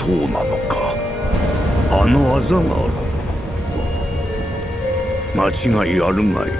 そうなのか。あの技がある。間違いあるがい。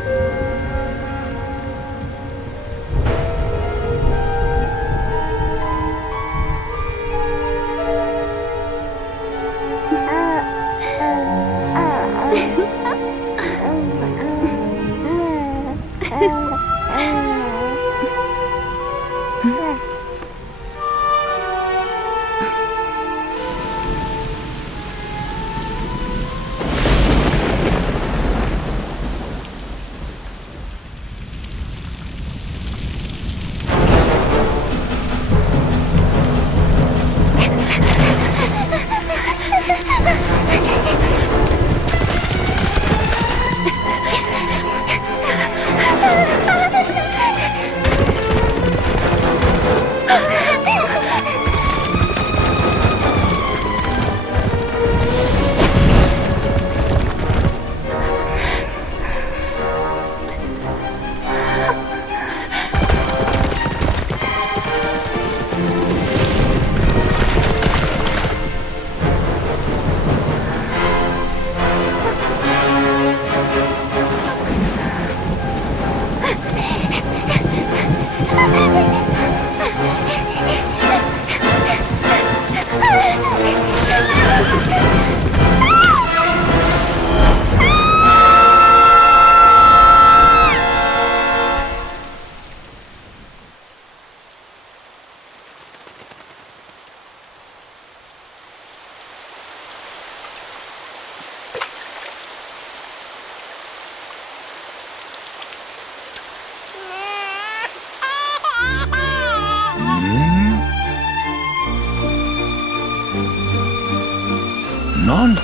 なんと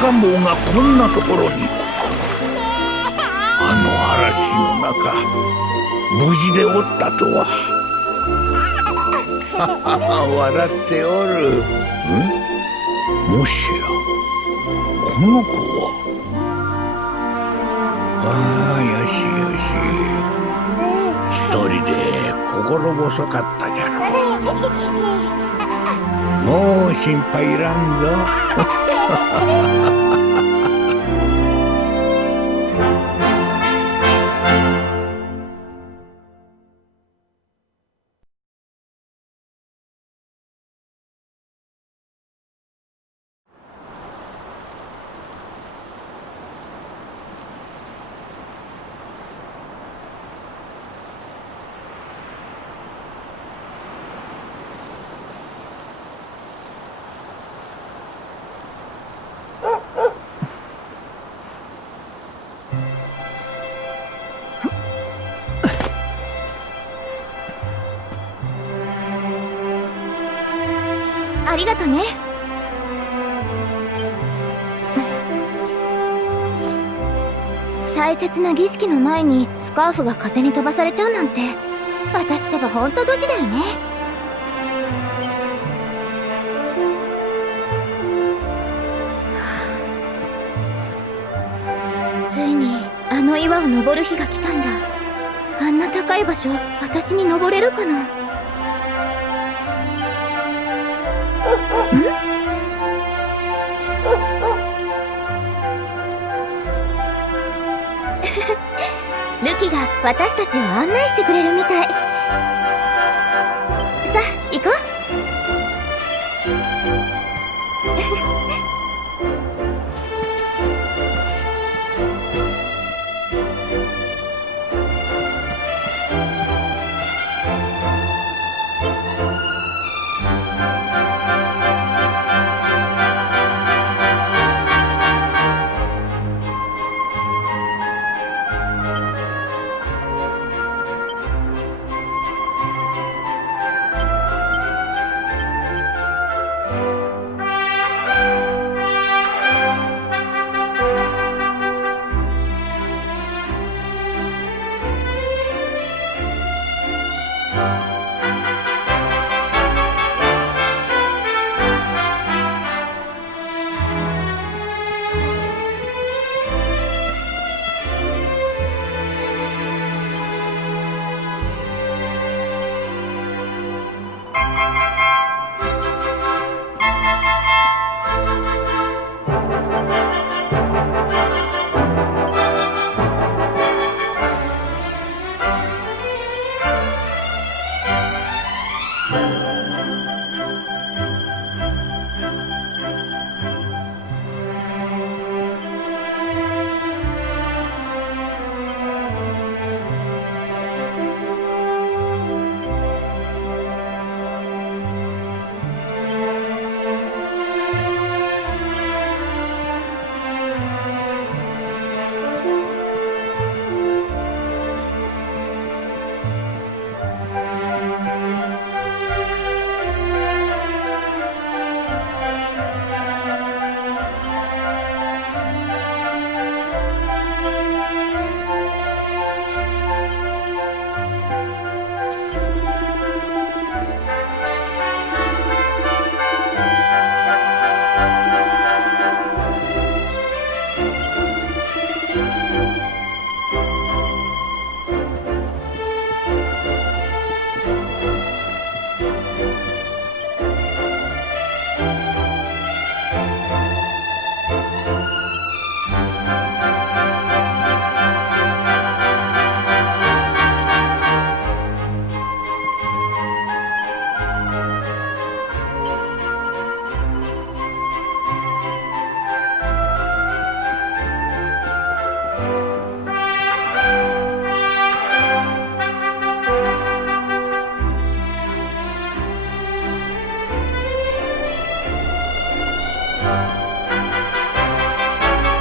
赤ん坊がこんなところに。あの嵐の中無事でおったとは。笑っておる。もしやこの子は。ああ、よしよし。一人で心細かったじゃろ。もう心配いらんぞ。ありがとね。大切な儀式の前にスカーフが風に飛ばされちゃうなんて、私ではほんとドジだよね。ついにあの岩を登る日が来たんだ。あんな高い場所、私に登れるかな。ルキが私たちを案内してくれるみたい。さあ行こう。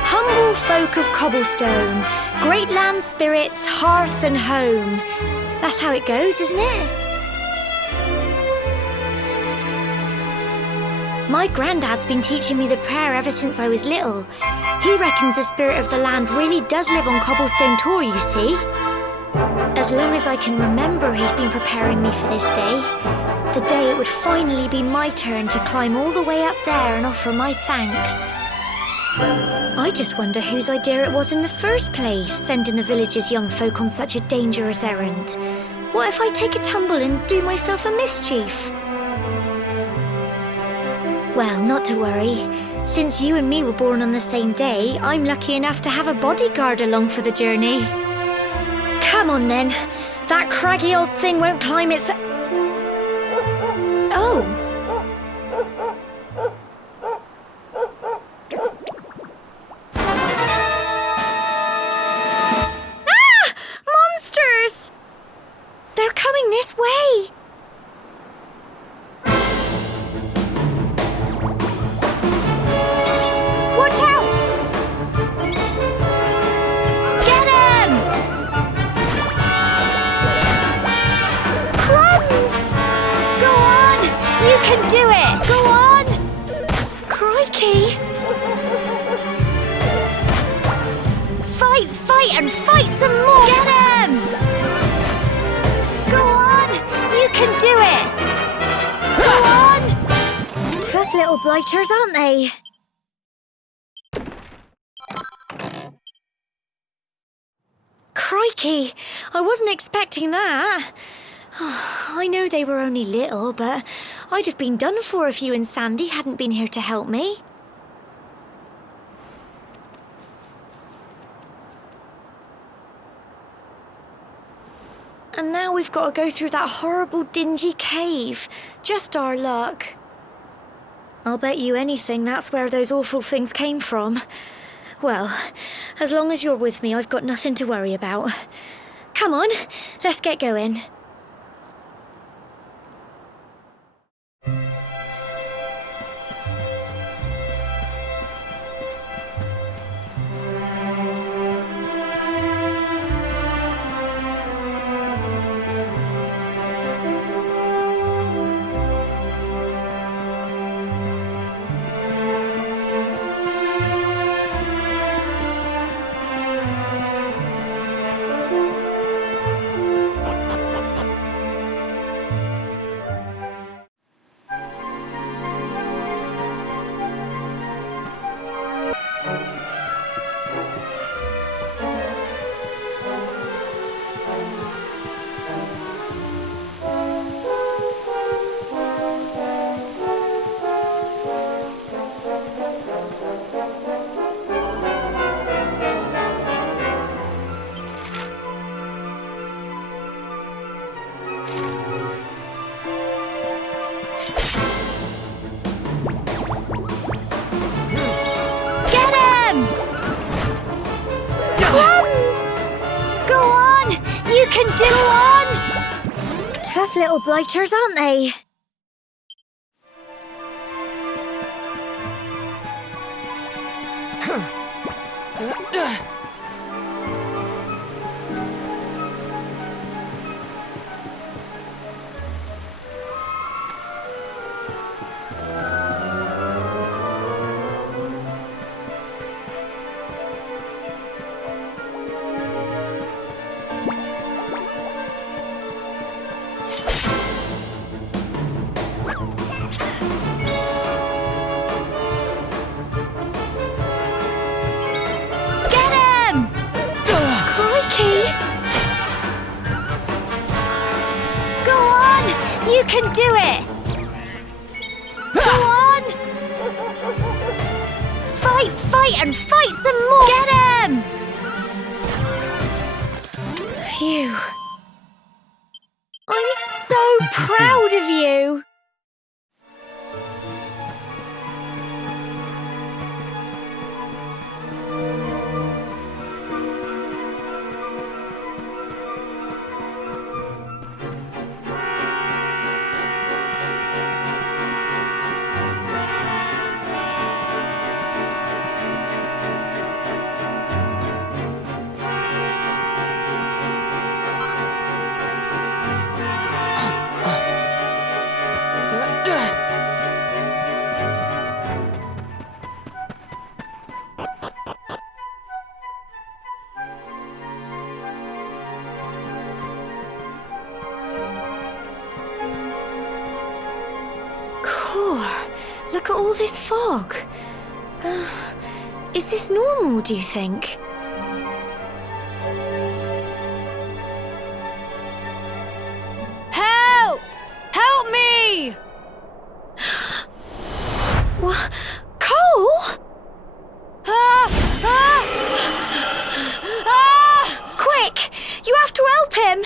Humble folk of cobblestone, great land spirits, hearth and home. That's how it goes, isn't it? My granddad's been teaching me the prayer ever since I was little. He reckons the spirit of the land really does live on Cobblestone Tor, you see. As long as I can remember, he's been preparing me for this day. The day it would finally be my turn to climb all the way up there and offer my thanks. I just wonder whose idea it was in the first place, sending the village's young folk on such a dangerous errand. What if I take a tumble and do myself a mischief? Well, not to worry. Since you and me were born on the same day, I'm lucky enough to have a bodyguard along for the journey. Come on then. That craggy old thing won't climb its... Oh. Ah! Monsters! They're coming this way. Watch out! Get him! Crumbs! Go on! You can do it! Go on! Crikey! Fight, fight, and fight some more! Get him! Go on! You can do it! Go on! Tough little blighters, aren't they? Crikey, I wasn't expecting that. I know they were only little, but I'd have been done for if you and Sandy hadn't been here to help me. And now we've got to go through that horrible dingy cave. Just our luck. I'll bet you anything that's where those awful things came from. Well, as long as you're with me, I've got nothing to worry about. Come on, let's get going. Can do on! Tough little blighters, aren't they? You can do it! Go on! Fight, fight, and fight some more! Get him! Phew. I'm so proud of you! sure. Look at all this fog. Is this normal, do you think? Help! Help me! What? Cole? Quick! You have to help him!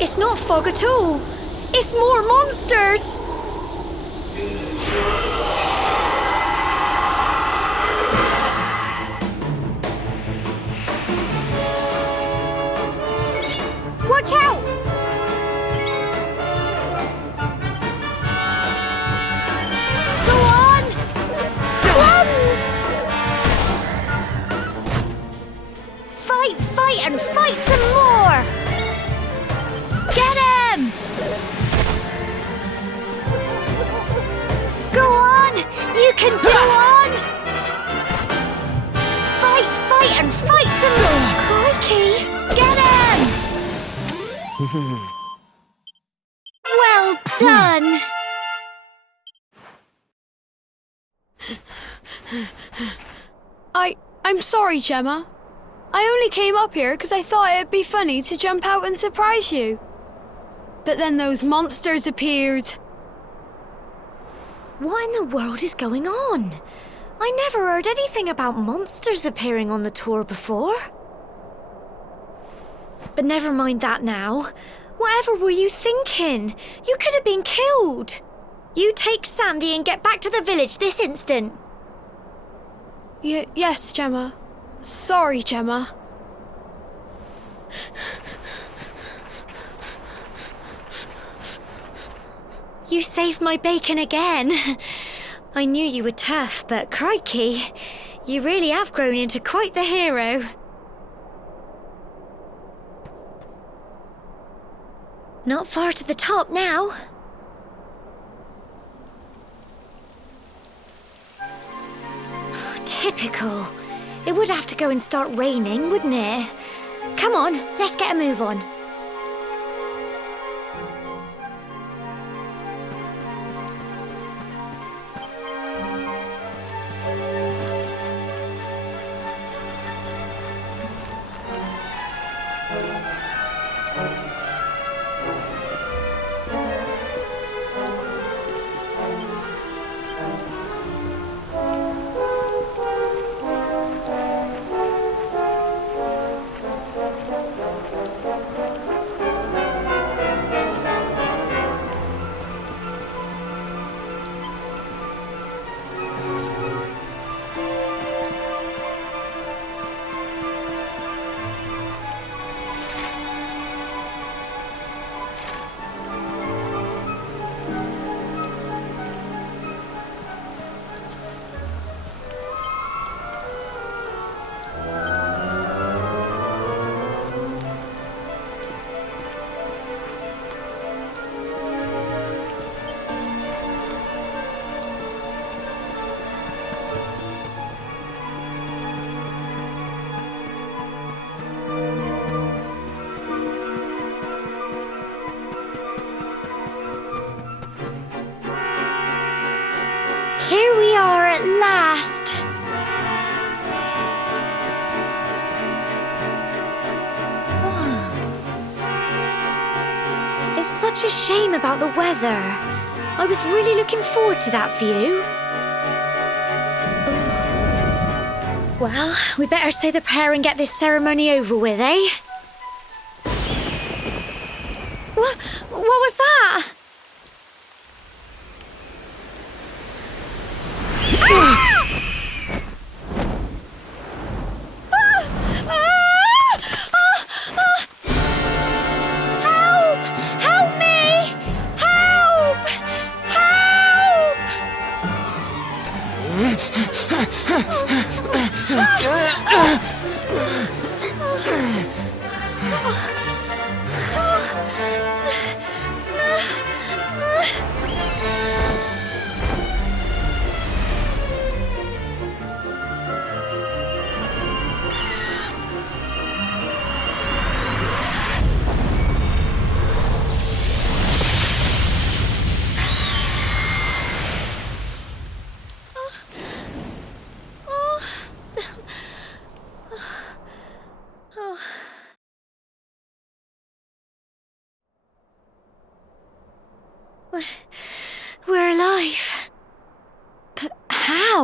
It's not fog at all. It's more monsters! Watch out! Go on! Guns! Fight, fight, and fight some more! Get him! Go on! You can go on! Fight, fight, and fight some more! Crikey! Get him! Well done! I'm sorry, Gemma. I only came up here because I thought it'd be funny to jump out and surprise you. But then those monsters appeared. What in the world is going on? I never heard anything about monsters appearing on the tour before. But never mind that now. Whatever were you thinking? You could have been killed. You take Sandy and get back to the village this instant. Yes, Gemma. Sorry, Gemma. You saved my bacon again. I knew you were tough, but crikey, you really have grown into quite the hero. Not far to the top now. Typical. It would have to go and start raining, wouldn't it? Come on, let's get a move on. Here we are at last. It's such a shame about the weather. I was really looking forward to that view. Well, we better say the prayer and get this ceremony over with, eh? What was that?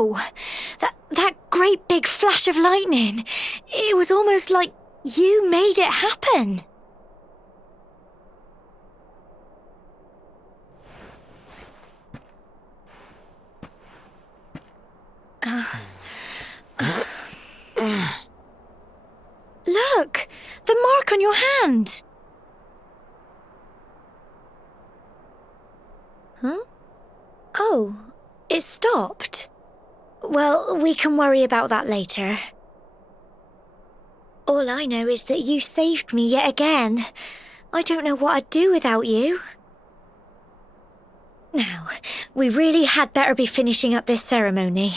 Wow! That great big flash of lightning. It was almost like you made it happen. Look! The mark on your hand! Huh? Oh, it stopped. Well, we can worry about that later. All I know is that you saved me yet again. I don't know what I'd do without you. Now, we really had better be finishing up this ceremony.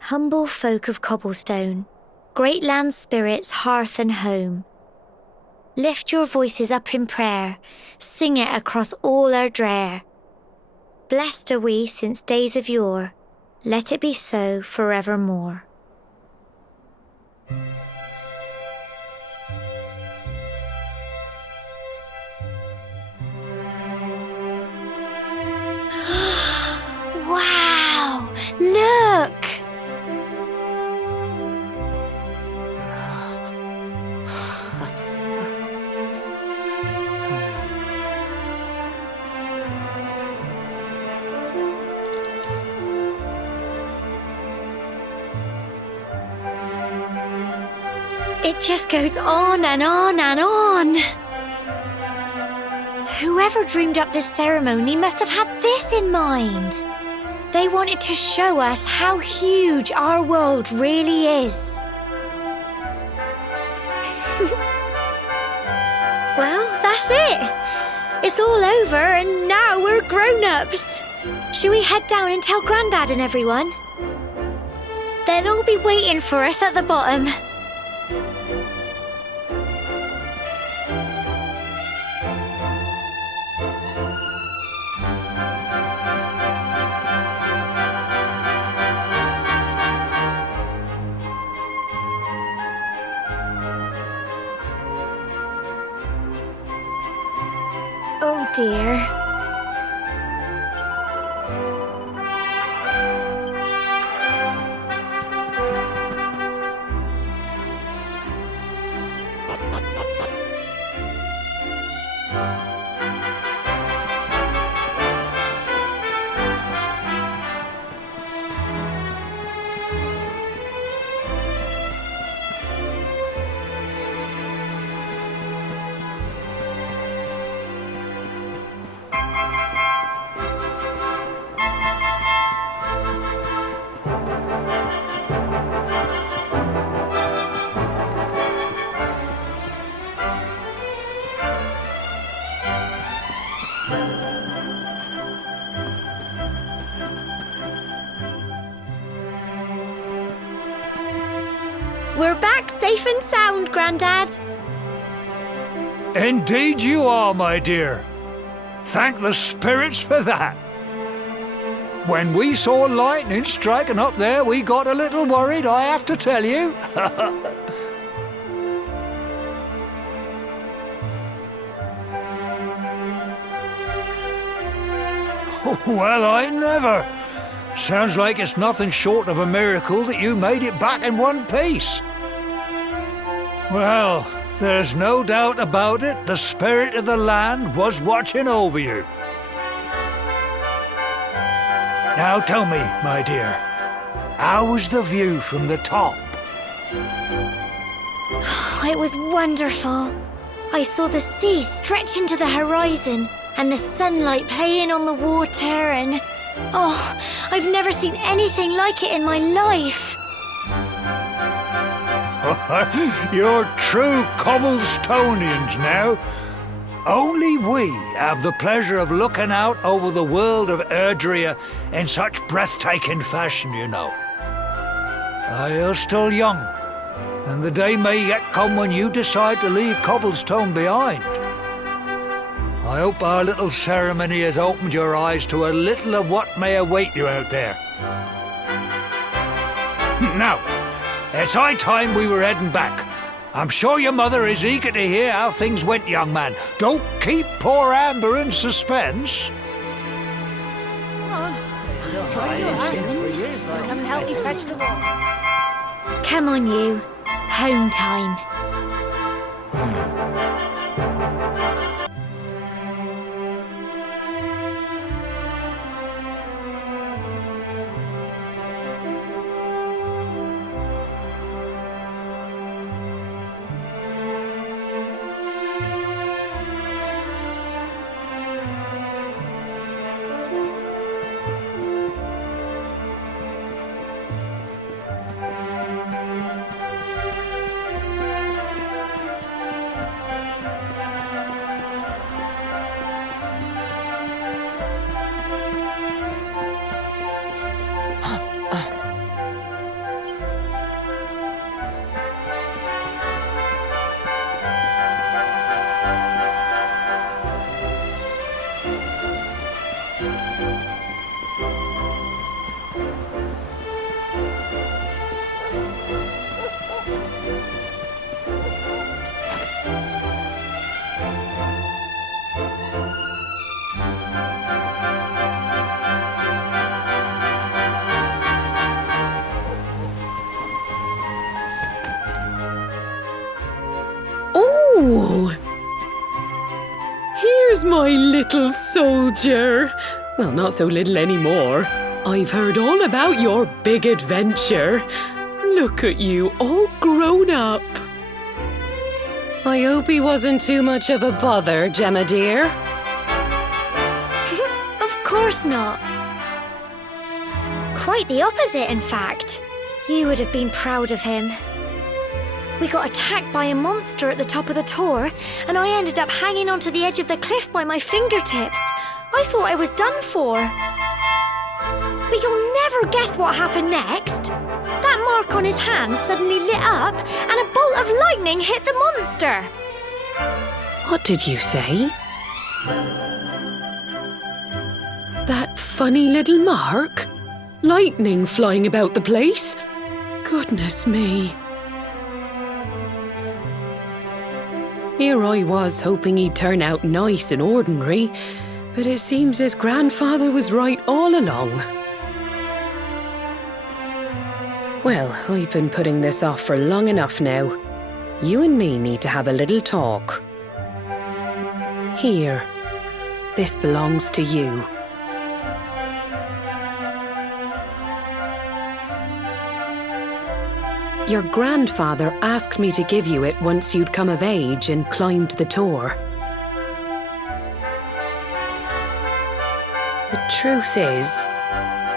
Humble folk of cobblestone, great land spirits, hearth and home. Lift your voices up in prayer, sing it across all our drear. Blessed are we since days of yore, let it be so forevermore. Wow! Look! It just goes on and on and on. Whoever dreamed up this ceremony must have had this in mind. They wanted to show us how huge our world really is. Well, that's it. It's all over and now we're grown-ups. Shall we head down and tell Grandad and everyone? They'll all be waiting for us at the bottom. Oh dear. We're back safe and sound, Grandad. Indeed you are, my dear. Thank the spirits for that. When we saw lightning striking up there, we got a little worried, I have to tell you. Well, I never. Sounds like it's nothing short of a miracle that you made it back in one piece. Well, there's no doubt about it, the spirit of the land was watching over you. Now tell me, my dear, how was the view from the top? It was wonderful. I saw the sea stretch into the horizon and the sunlight playing on the water and... Oh, I've never seen anything like it in my life. You're true Cobblestonians now. Only we have the pleasure of looking out over the world of Erdrea in such breathtaking fashion, you know. You're still young, and the day may yet come when you decide to leave Cobblestone behind. I hope our little ceremony has opened your eyes to a little of what may await you out there. Now, it's high time we were heading back. I'm sure your mother is eager to hear how things went, young man. Don't keep poor Amber in suspense. Come and help me fetch the water. Come on, you. Home time. Here's my little soldier. Well, not so little anymore. I've heard all about your big adventure. Look at you, all grown up. I hope he wasn't too much of a bother, Gemma dear. Of course not. Quite the opposite, in fact. You would have been proud of him. We got attacked by a monster at the top of the tour, and I ended up hanging onto the edge of the cliff by my fingertips. I thought I was done for. But you'll never guess what happened next. That mark on his hand suddenly lit up, and a bolt of lightning hit the monster. What did you say? That funny little mark? Lightning flying about the place? Goodness me. Here I was hoping he'd turn out nice and ordinary, but it seems his grandfather was right all along. Well, I've been putting this off for long enough now. You and me need to have a little talk. Here, this belongs to you. Your grandfather asked me to give you it once you'd come of age and climbed the tour. The truth is,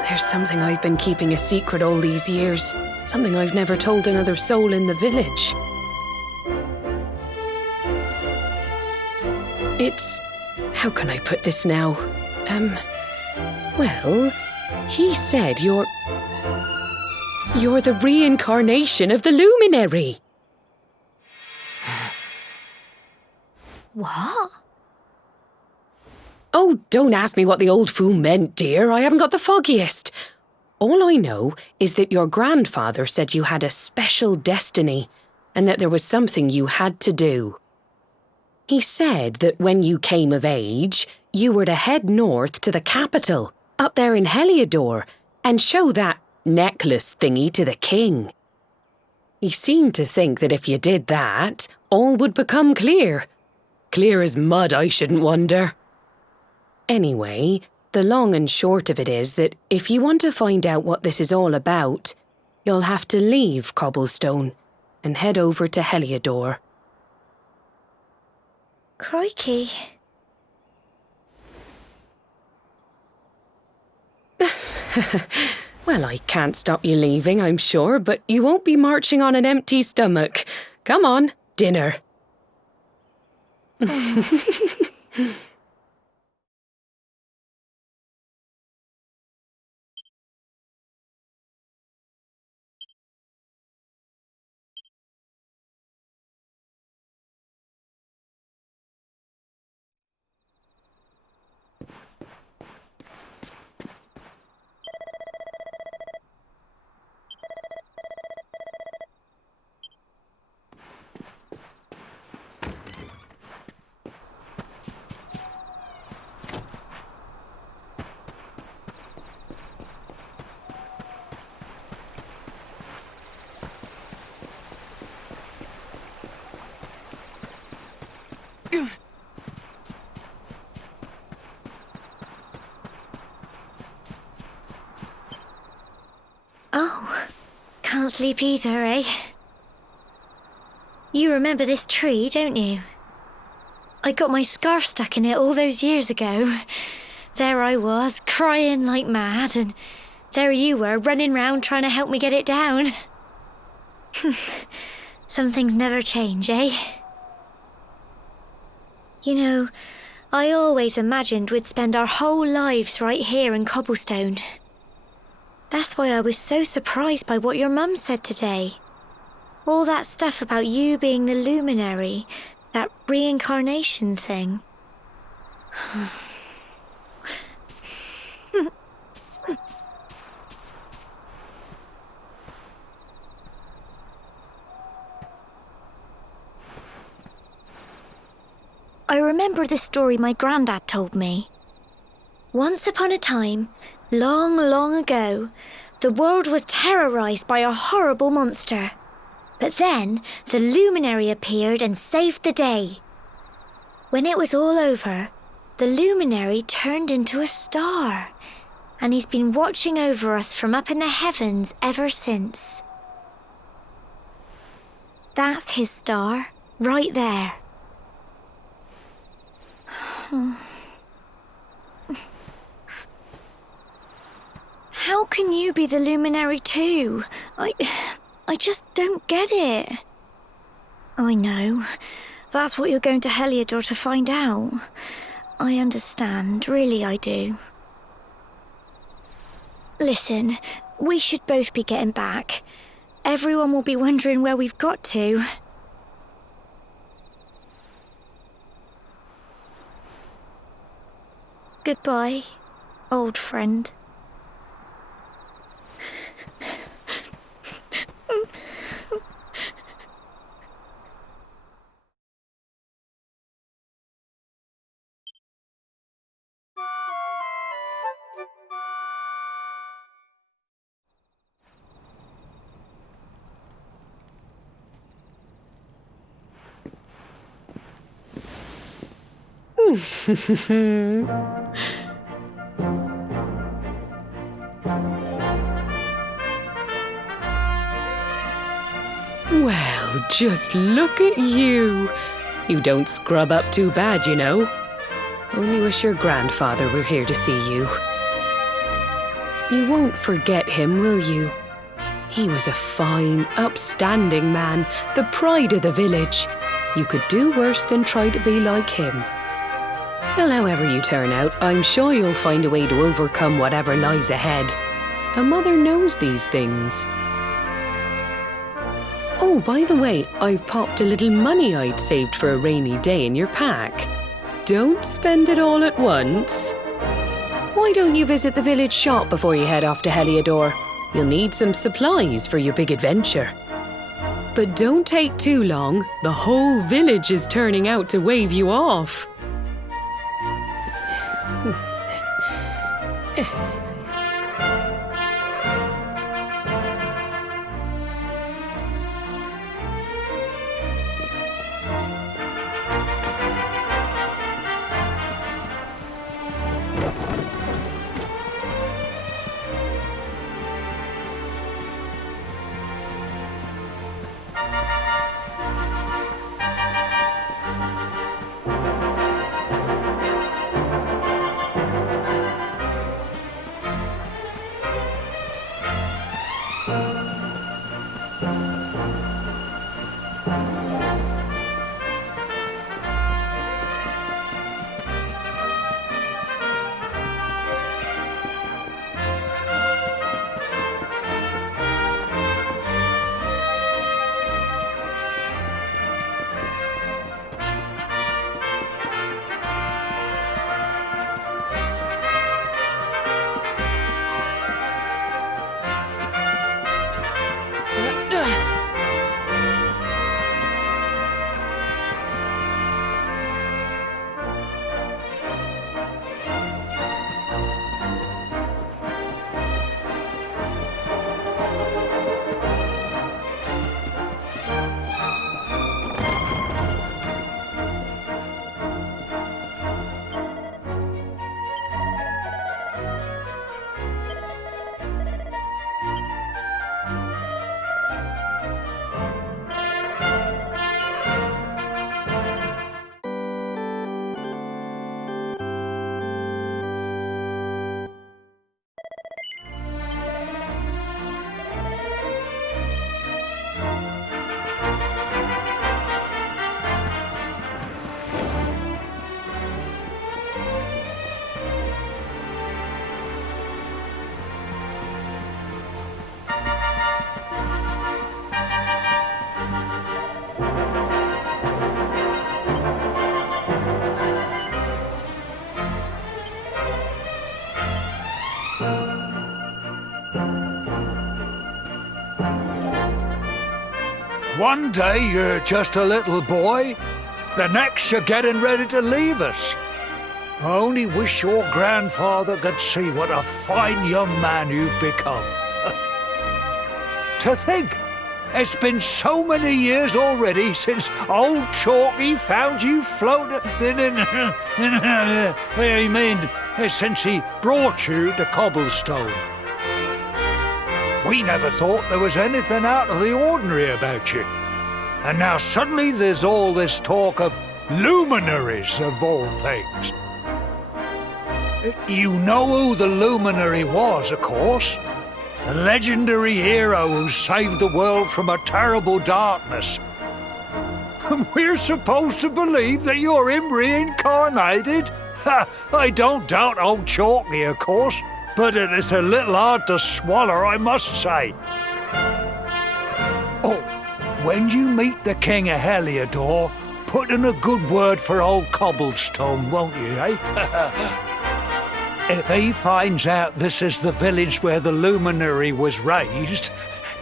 there's something I've been keeping a secret all these years. Something I've never told another soul in the village. It's... how can I put this now? Well, he said you're the reincarnation of the luminary. What? Oh, don't ask me what the old fool meant, dear. I haven't got the foggiest. All I know is that your grandfather said you had a special destiny and that there was something you had to do. He said that when you came of age, you were to head north to the capital, up there in Heliodor, and show that necklace thingy to the king. He seemed to think that if you did that, all would become clear. Clear as mud, I shouldn't wonder. Anyway, the long and short of it is that if you want to find out what this is all about, you'll have to leave Cobblestone and head over to Heliodor. Crikey. Well, I can't stop you leaving, I'm sure, but you won't be marching on an empty stomach. Come on, dinner. can't sleep either, eh? You remember this tree, don't you? I got my scarf stuck in it all those years ago. There I was, crying like mad, and there you were, running round trying to help me get it down. Some things never change, eh? You know, I always imagined we'd spend our whole lives right here in Cobblestone. That's why I was so surprised by what your mum said today. All that stuff about you being the luminary, that reincarnation thing. I remember the story my granddad told me. Once upon a time, long, long ago, the world was terrorized by a horrible monster. But then, the luminary appeared and saved the day. When it was all over, the luminary turned into a star, and he's been watching over us from up in the heavens ever since. That's his star, right there. How can you be the luminary too? I just don't get it. I know. That's what you're going to Heliodor to find out. I understand, really I do. Listen, we should both be getting back. Everyone will be wondering where we've got to. Goodbye, old friend. Well, just look at you. You don't scrub up too bad, you know. Only wish your grandfather were here to see you. You won't forget him, will you? He was a fine, upstanding man, the pride of the village. You could do worse than try to be like him. Well, however you turn out, I'm sure you'll find a way to overcome whatever lies ahead. A mother knows these things. Oh, by the way, I've popped a little money I'd saved for a rainy day in your pack. Don't spend it all at once. Why don't you visit the village shop before you head off to Heliodor? You'll need some supplies for your big adventure. But don't take too long. The whole village is turning out to wave you off. One day you're just a little boy, the next you're getting ready to leave us. I only wish your grandfather could see what a fine young man you've become. To think, it's been so many years already since old Chalky found you floating. I mean, since he brought you to Cobblestone. We never thought there was anything out of the ordinary about you. And now suddenly there's all this talk of luminaries of all things. You know who the luminary was, of course. A legendary hero who saved the world from a terrible darkness. And we're supposed to believe that you're him reincarnated? Ha! I don't doubt old Chalky, of course, but it is a little hard to swallow, I must say. Oh, when you meet the King of Heliodor, put in a good word for old Cobblestone, won't you, eh? If he finds out this is the village where the luminary was raised,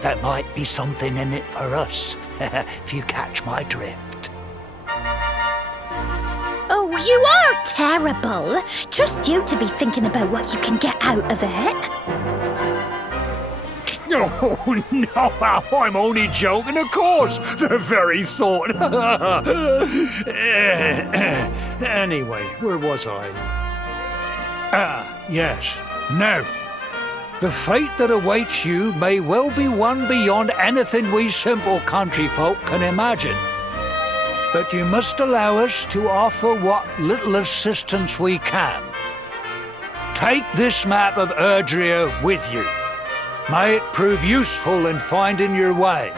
there might be something in it for us, if you catch my drift. Oh, you are terrible. Trust you to be thinking about what you can get out of it. Oh, no, I'm only joking, of course. The very thought. Anyway, where was I? Yes. Now, the fate that awaits you may well be one beyond anything we simple country folk can imagine. But you must allow us to offer what little assistance we can. Take this map of Erdrea with you. May it prove useful in finding your way.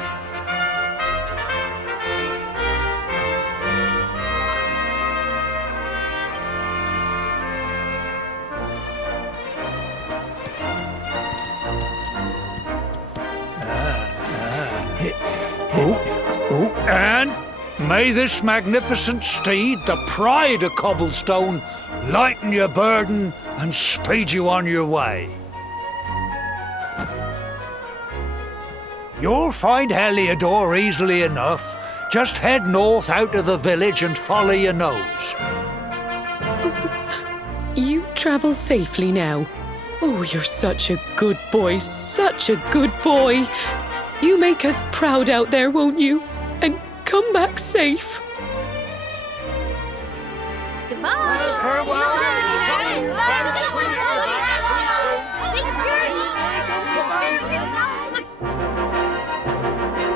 And may this magnificent steed, the pride of Cobblestone, lighten your burden and speed you on your way. You'll find Heliodor easily enough. Just head north out of the village and follow your nose. You travel safely now. Oh, you're such a good boy, such a good boy. You make us proud out there, won't you? And come back safe.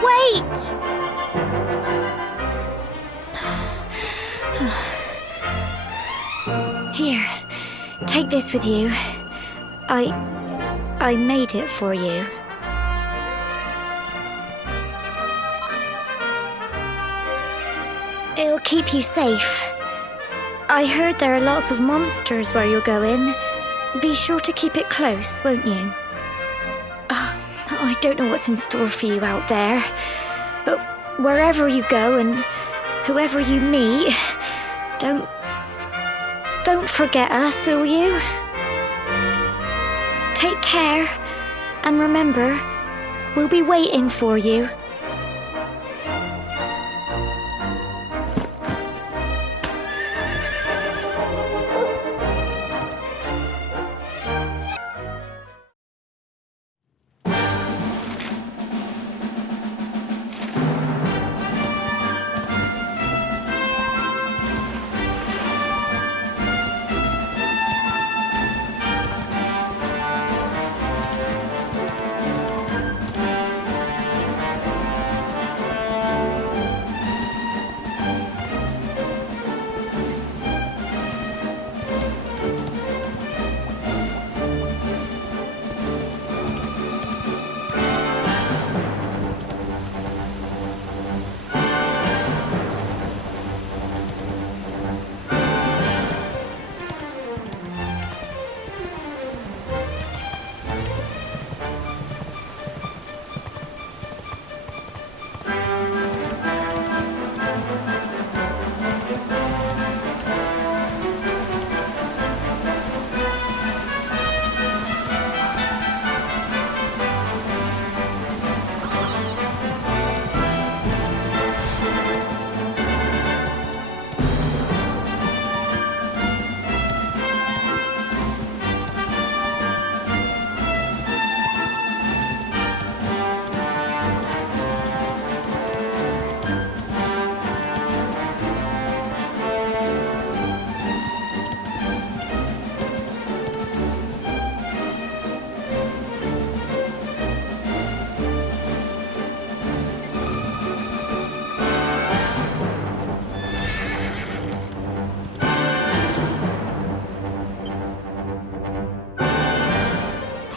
Wait! Here, take this with you. I made it for you. It'll keep you safe. I heard there are lots of monsters where you're going. Be sure to keep it close, won't you? I don't know what's in store for you out there, but wherever you go and whoever you meet, don't forget us, will you? Take care, and remember, we'll be waiting for you.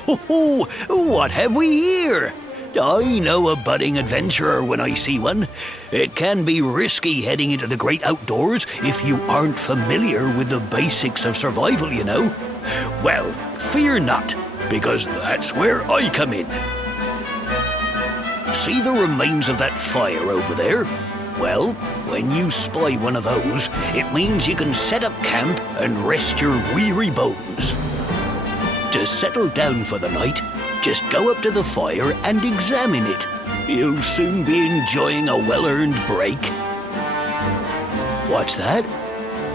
Oh, what have we here? I know a budding adventurer when I see one. It can be risky heading into the great outdoors if you aren't familiar with the basics of survival, you know. Well, fear not, because that's where I come in. See the remains of that fire over there? Well, when you spy one of those, it means you can set up camp and rest your weary bones. To settle down for the night, just go up to the fire and examine it. You'll soon be enjoying a well-earned break. What's that?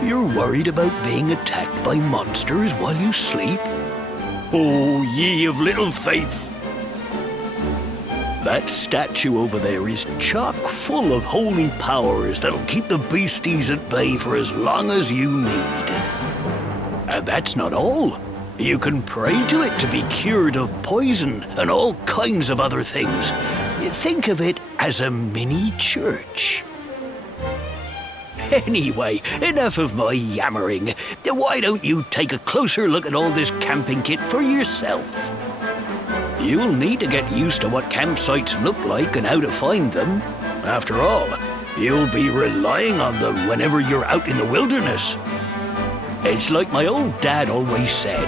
You're worried about being attacked by monsters while you sleep? Oh, ye of little faith! That statue over there is chock full of holy powers that'll keep the beasties at bay for as long as you need. And that's not all. You can pray to it to be cured of poison and all kinds of other things. Think of it as a mini church. Anyway, enough of my yammering. Why don't you take a closer look at all this camping kit for yourself? You'll need to get used to what campsites look like and how to find them. After all, you'll be relying on them whenever you're out in the wilderness. It's like my old dad always said,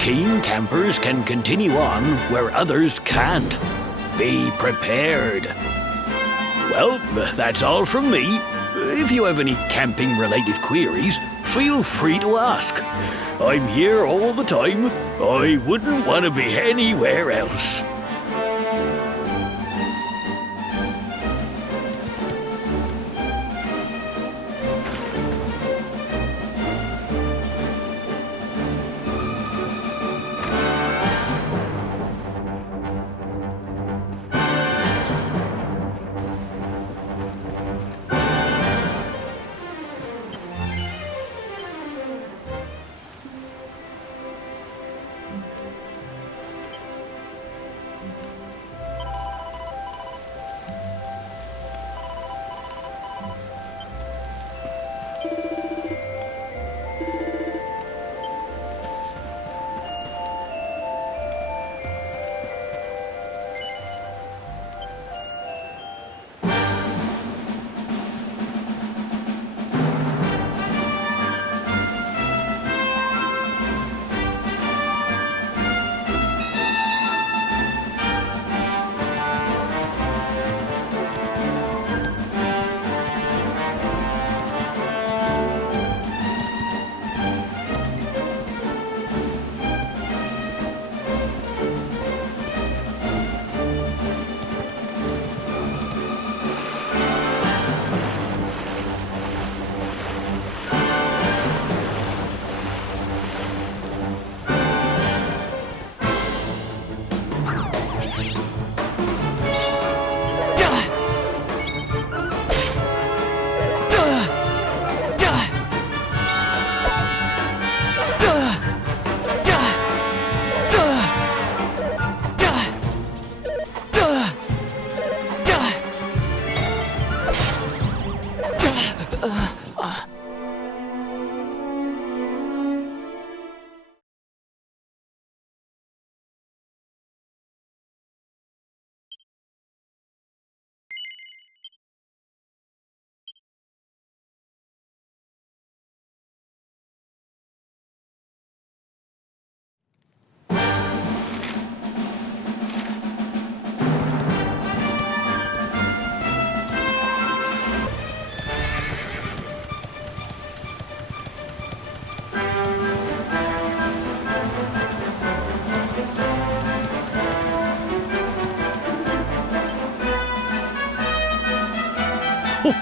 keen campers can continue on where others can't. Be prepared. Well, that's all from me. If you have any camping-related queries, feel free to ask. I'm here all the time. I wouldn't want to be anywhere else.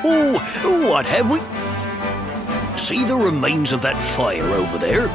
Oh, what have we? See the remains of that fire over there?